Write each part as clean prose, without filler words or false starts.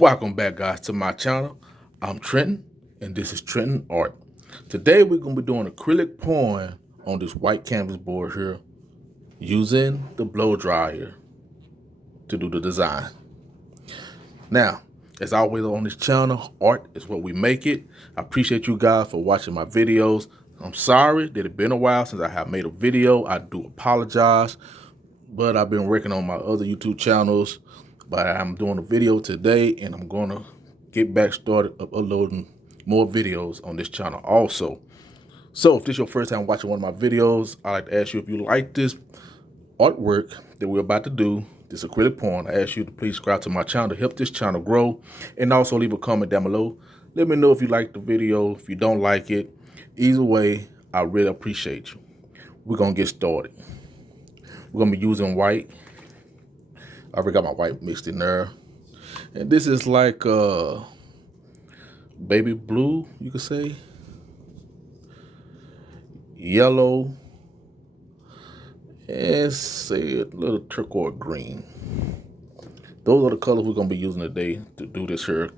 Welcome back, guys, to my channel. I'm Trenton, and this is Trenton Art. Today, we're going to be doing acrylic pouring on this white canvas board here using the blow dryer to do the design. Now, as always on this channel, art is what we make it. I appreciate you guys for watching my videos. I'm sorry that it's been a while since I have made a video. I do apologize, but I've been working on my other YouTube channels. But I'm doing a video today, and I'm going to get back started uploading more videos on this channel also. So if this is your first time watching one of my videos, I'd like to ask you, if you like this artwork that we're about to do, this acrylic pouring, I ask you to please subscribe to my channel to help this channel grow, and also leave a comment down below. Let me know if you like the video, if you don't like it. Either way, I really appreciate you. We're going to get started. We're going to be using white. I already got my white mixed in there. And this is like baby blue, you could say. Yellow. And say a little turquoise green. Those are the colors we're going to be using today to do this here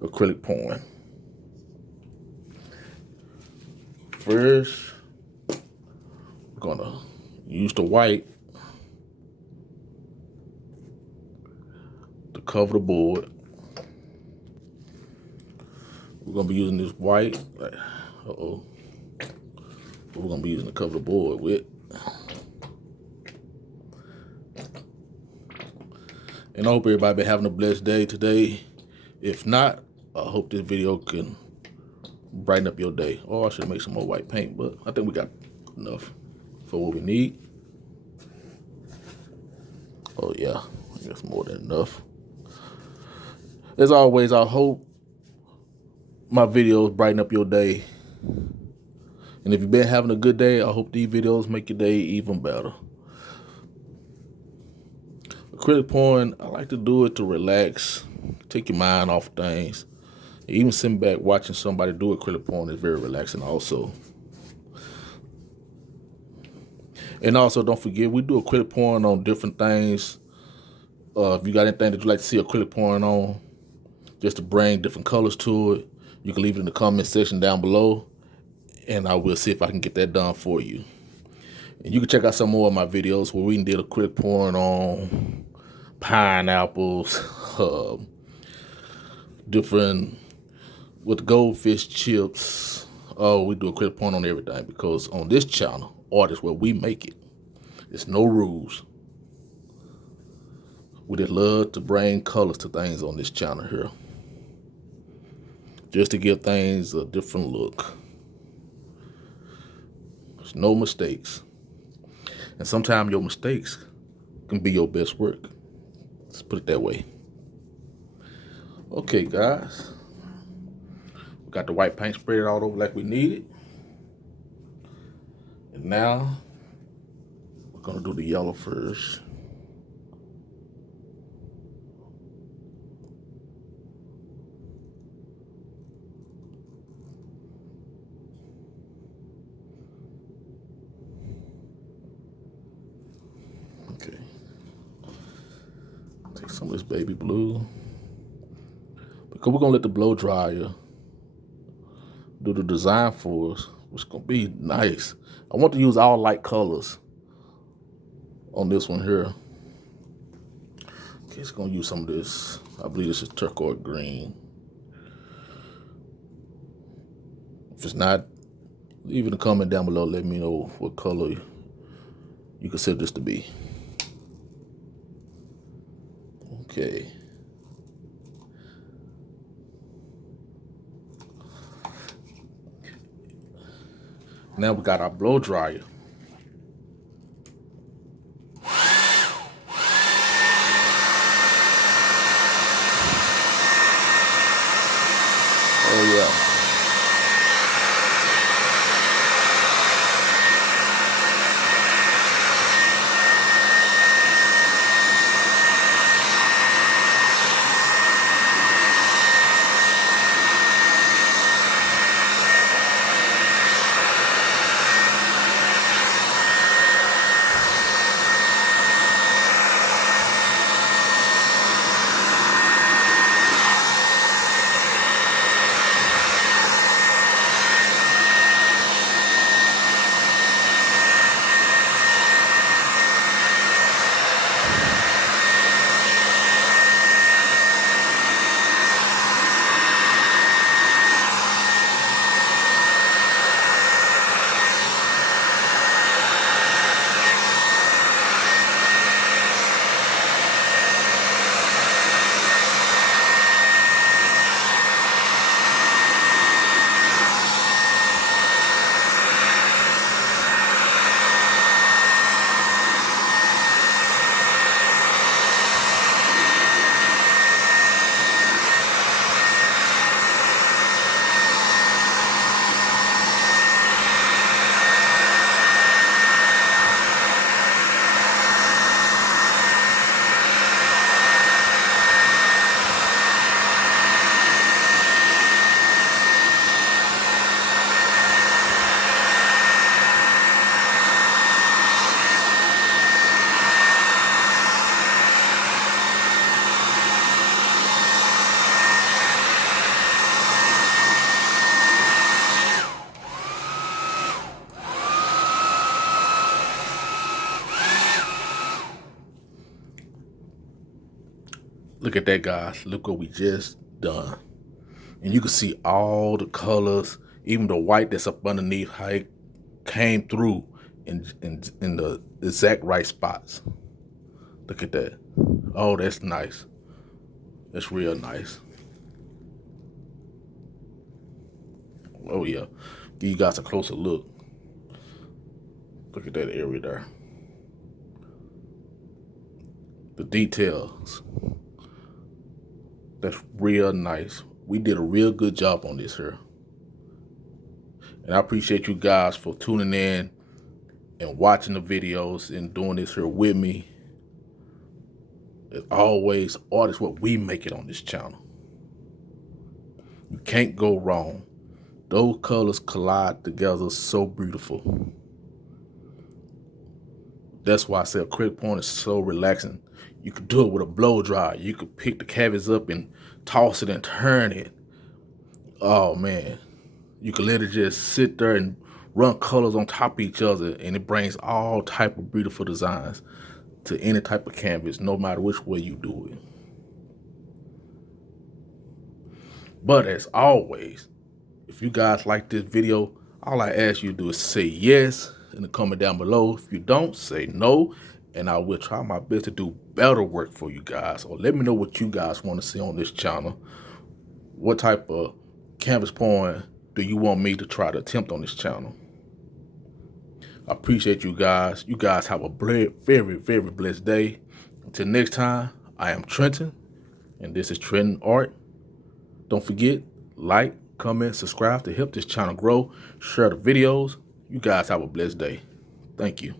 acrylic pouring. First, we're going to use the white to cover the board. We're going to be using this white. We're going to be using to cover the board with. And I hope everybody been having a blessed day today. If not, I hope this video can brighten up your day. Oh, I should make some more white paint, but I think we got enough for what we need. Oh yeah, that's more than enough. As always, I hope my videos brighten up your day. And if you've been having a good day, I hope these videos make your day even better. Acrylic pouring, I like to do it to relax, take your mind off things. Even sitting back watching somebody do acrylic pouring is very relaxing also. And also, don't forget, we do acrylic pouring on different things. If you got anything that you'd like to see acrylic pouring on, just to bring different colors to it, you can leave it in the comment section down below, and I will see if I can get that done for you. And you can check out some more of my videos where we did acrylic pouring on pineapples, different with goldfish chips. Oh, we do acrylic pouring on everything, because on this channel, art is where we make it. There's no rules. We just love to bring colors to things on this channel here, just to give things a different look. There's no mistakes. And sometimes your mistakes can be your best work. Let's put it that way. Okay, guys. We got the white paint spread all over like we needed. And now, we're going to do the yellow first. Okay. Take some of this baby blue, because we're gonna let the blow dryer do the design for us, which is gonna be nice. I want to use all light colors on this one here. Okay, it's gonna use some of this. I believe this is turquoise green. If it's not, leave a comment down below. Let me know what color you consider this to be. Okay. Now we got our blow dryer. Oh yeah. Look at that, guys. Look what we just done. And you can see all the colors, even the white that's up underneath, how it came through in the exact right spots. Look at that. Oh, that's nice. That's real nice. Oh yeah. Give you guys a closer look. Look at that area there. The details. That's real nice. We did a real good job on this here. And I appreciate you guys for tuning in and watching the videos and doing this here with me. As always, art is what we make it on this channel. You can't go wrong. Those colors collide together so beautiful. That's why I say acrylic pouring is so relaxing. You could do it with a blow dryer. You could pick the canvas up and toss it and turn it. Oh man, you could let it just sit there and run colors on top of each other, and it brings all type of beautiful designs to any type of canvas, no matter which way you do it. But as always, if you guys like this video, all I ask you to do is say yes in the comment down below. If you don't, say no, and I will try my best to do better work for you guys. Or let me know what you guys want to see on this channel. What type of canvas pouring do you want me to try to attempt on this channel? I appreciate you guys. You guys have a very, very blessed day. Until next time, I am Trenton, and this is Trenton Art. Don't forget, like, comment, subscribe to help this channel grow. Share the videos. You guys have a blessed day. Thank you.